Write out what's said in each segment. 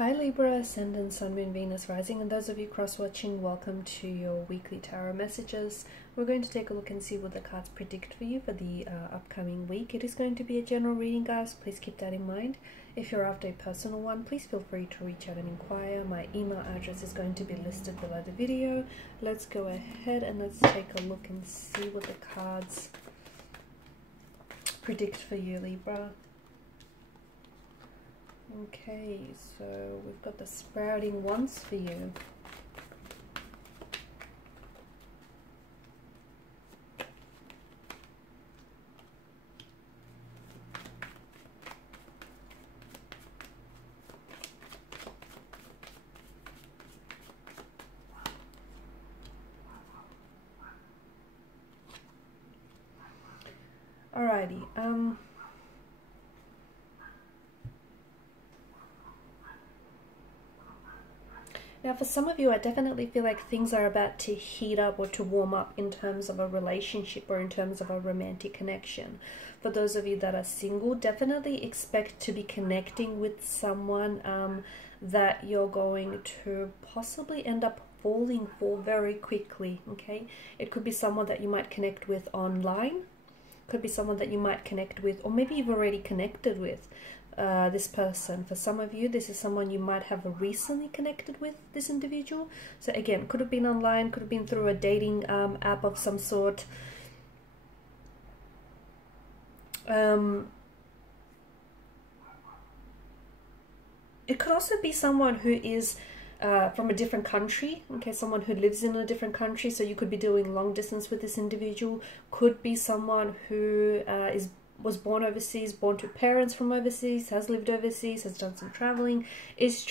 Hi Libra, Ascendant, Sun, Moon, Venus, Rising, and those of you cross-watching, welcome to your weekly tarot messages. We're going to take a look and see what the cards predict for you for the upcoming week. It is going to be a general reading, guys. Please keep that in mind. If you're after a personal one, please feel free to reach out and inquire. My email address is going to be listed below the video. Let's go ahead and let's take a look and see what the cards predict for you, Libra. Okay, so we've got the sprouting wands for you. Alrighty, now, for some of you, I definitely feel like things are about to heat up or to warm up in terms of a relationship or in terms of a romantic connection. For those of you that are single, definitely expect to be connecting with someone that you're going to possibly end up falling for very quickly, okay? It could be someone that you might connect with online, could be someone that you might connect with, or maybe you've already connected with. This person. For some of you, this is someone you might have recently connected with, this individual. So again, could have been online, could have been through a dating app of some sort. It could also be someone who is from a different country, okay, someone who lives in a different country, so you could be doing long distance with this individual. Could be someone who was born overseas, born to parents from overseas, has lived overseas, has done some traveling, is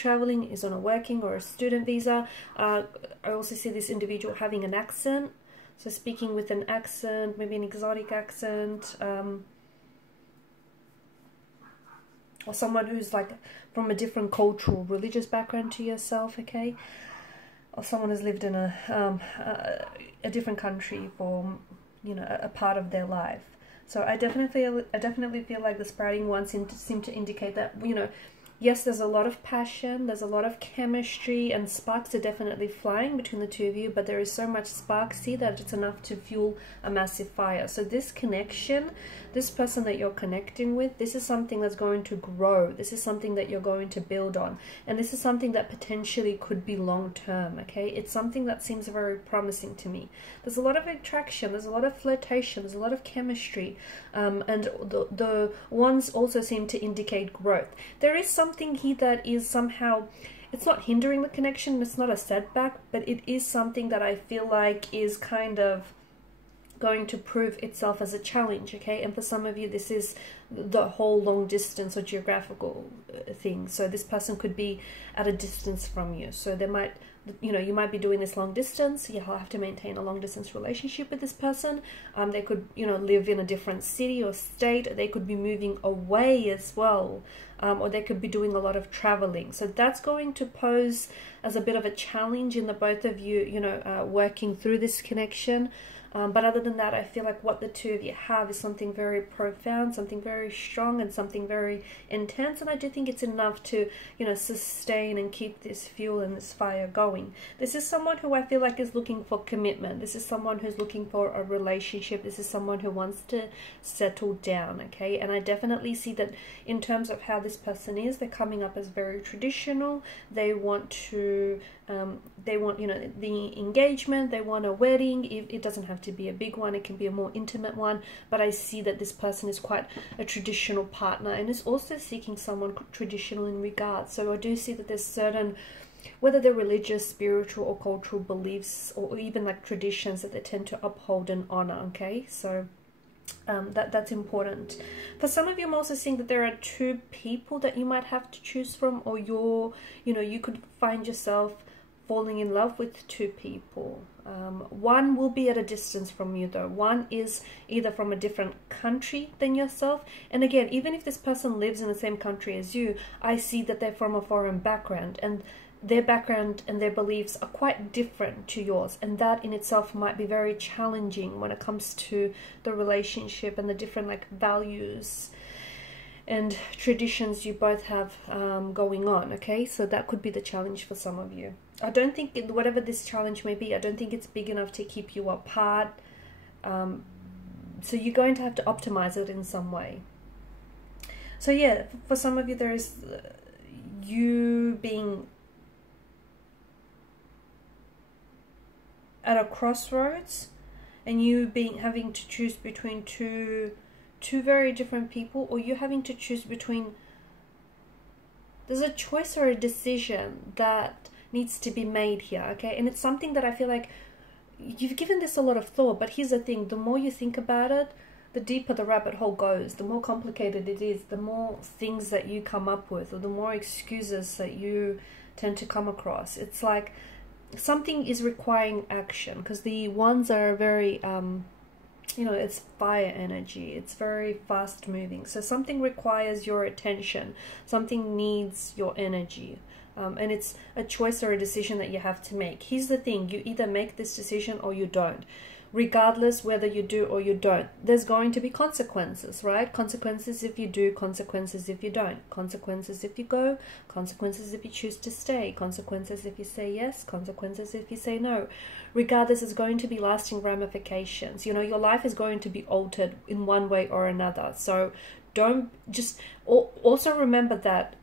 on a working or a student visa. I also see this individual having an accent, so speaking with an accent, maybe an exotic accent, or someone who's like from a different cultural, religious background to yourself, okay? Or someone who's lived in a different country for, you know, a part of their life. So I definitely feel like the sprouting ones seem to indicate that, you know, yes, there's a lot of passion, there's a lot of chemistry, and sparks are definitely flying between the two of you, but there is so much sparksy that it's enough to fuel a massive fire. So this connection, this person that you're connecting with, this is something that's going to grow. This is something that you're going to build on. And this is something that potentially could be long-term, okay? It's something that seems very promising to me. There's a lot of attraction, there's a lot of flirtation, there's a lot of chemistry, and the ones also seem to indicate growth. There is something here that is somehow, it's not hindering the connection, it's not a setback, but it is something that I feel like is kind of going to prove itself as a challenge, okay? And for some of you, this is the whole long distance or geographical thing. So this person could be at a distance from you. So they might, you know, you might be doing this long distance. You'll have to maintain a long distance relationship with this person. They could, you know, live in a different city or state. They could be moving away as well. Or they could be doing a lot of traveling. So that's going to pose as a bit of a challenge in the both of you, you know, working through this connection. But other than that, I feel like what the two of you have is something very profound, something very strong, and something very intense. And I do think it's enough to, you know, sustain and keep this fuel and this fire going. This is someone who I feel like is looking for commitment. This is someone who's looking for a relationship. This is someone who wants to settle down, okay? And I definitely see that in terms of how this person is, they're coming up as very traditional. They want to, you know, the engagement, they want a wedding. It doesn't have to be a big one, it can be a more intimate one, but I see that this person is quite a traditional partner and is also seeking someone traditional in regards. So I do see that there's certain, whether they're religious, spiritual, or cultural beliefs, or even like traditions that they tend to uphold and honor, okay? So that's important. For some of you, I'm also seeing that there are two people that you might have to choose from, or you could find yourself falling in love with two people. One will be at a distance from you though. One is either from a different country than yourself. And again, even if this person lives in the same country as you, I see that they're from a foreign background, and their background and their beliefs are quite different to yours, and that in itself might be very challenging when it comes to the relationship and the different like values and traditions you both have going on, okay? So that could be the challenge for some of you. I don't think, whatever this challenge may be, I don't think it's big enough to keep you apart. So you're going to have to optimize it in some way. So yeah, for some of you, there is you being at a crossroads, and you having to choose between two very different people, or you having to choose between, there's a choice or a decision that needs to be made here, okay? And it's something that I feel like you've given this a lot of thought, but here's the thing, the more you think about it, the deeper the rabbit hole goes, the more complicated it is, the more things that you come up with, or the more excuses that you tend to come across. It's like something is requiring action, because the wands are very, you know, it's fire energy, it's very fast moving. So something requires your attention, something needs your energy. And it's a choice or a decision that you have to make. Here's the thing, you either make this decision or you don't. Regardless whether you do or you don't, there's going to be consequences, right? Consequences if you do, consequences if you don't, consequences if you go, consequences if you choose to stay, consequences if you say yes, consequences if you say no. Regardless, it's going to be lasting ramifications. You know, your life is going to be altered in one way or another. So don't just, also remember that,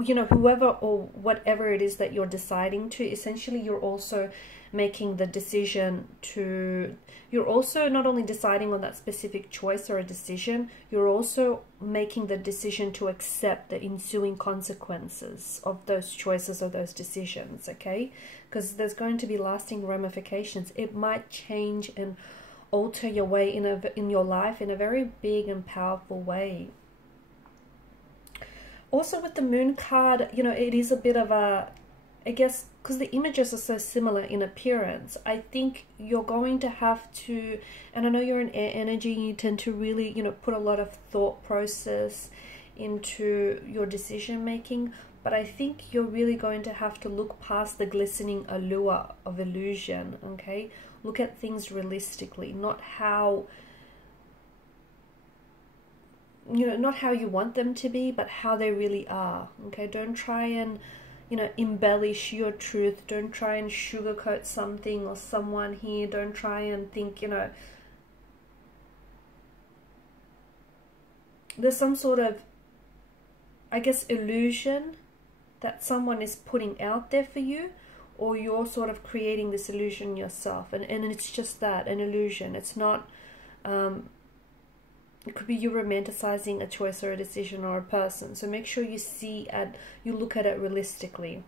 you know, whoever or whatever it is that you're deciding to, essentially you're also making the decision to, you're also not only deciding on that specific choice or a decision, you're also making the decision to accept the ensuing consequences of those choices or those decisions, okay? Because there's going to be lasting ramifications. It might change and alter your way in your life in a very big and powerful way. Also with the moon card, you know, it is a bit of a, I guess, because the images are so similar in appearance, I think you're going to have to, and I know you're an air energy, you tend to really, you know, put a lot of thought process into your decision making, but I think you're really going to have to look past the glistening allure of illusion, okay? Look at things realistically, not how, you know, not how you want them to be, but how they really are, okay? Don't try and, you know, embellish your truth. Don't try and sugarcoat something or someone here. Don't try and think, you know, there's some sort of, I guess, illusion that someone is putting out there for you, or you're sort of creating this illusion yourself. And it's just that, an illusion. It's not, it could be you romanticizing a choice or a decision or a person. So make sure you you look at it realistically.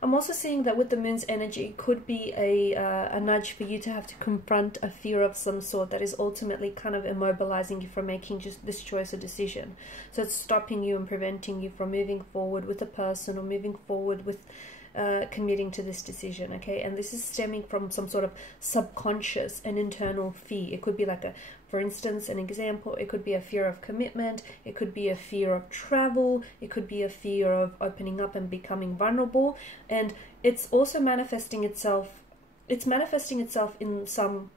I'm also seeing that with the moon's energy, it could be a nudge for you to have to confront a fear of some sort that is ultimately kind of immobilizing you from making just this choice or decision. So it's stopping you and preventing you from moving forward with a person, or moving forward with committing to this decision, okay? And this is stemming from some sort of subconscious and internal fear. It could be like for instance, an example, it could be a fear of commitment, it could be a fear of travel, it could be a fear of opening up and becoming vulnerable, and it's also manifesting itself, in some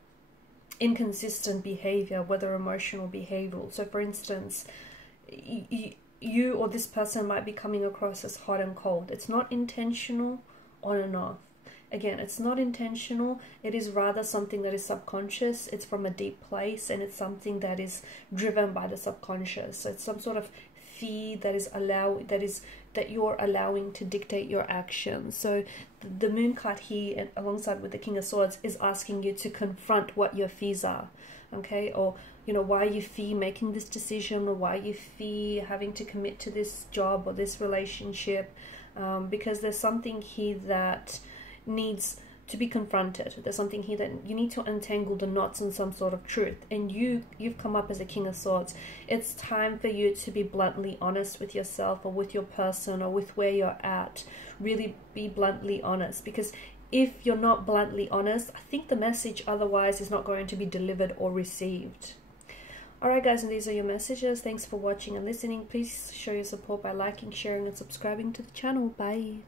inconsistent behavior, whether emotional, behavioral. So for instance, you or this person might be coming across as hot and cold. It's not intentional, on and off. Again, it's not intentional. It is rather something that is subconscious. It's from a deep place, and it's something that is driven by the subconscious. So it's some sort of fear that you're allowing to dictate your actions. So the moon card here, and alongside with the King of Swords, is asking you to confront what your fears are, okay? Or, you know, why you fear making this decision, or why you fear having to commit to this job or this relationship, because there's something here that needs to be confronted. There's something here that you need to untangle the knots in some sort of truth, and you've come up as a King of Swords. It's time for you to be bluntly honest with yourself, or with your person, or with where you're at. Really be bluntly honest, because if you're not bluntly honest, I think the message otherwise is not going to be delivered or received. Alright guys, and these are your messages. Thanks for watching and listening. Please show your support by liking, sharing and subscribing to the channel. Bye.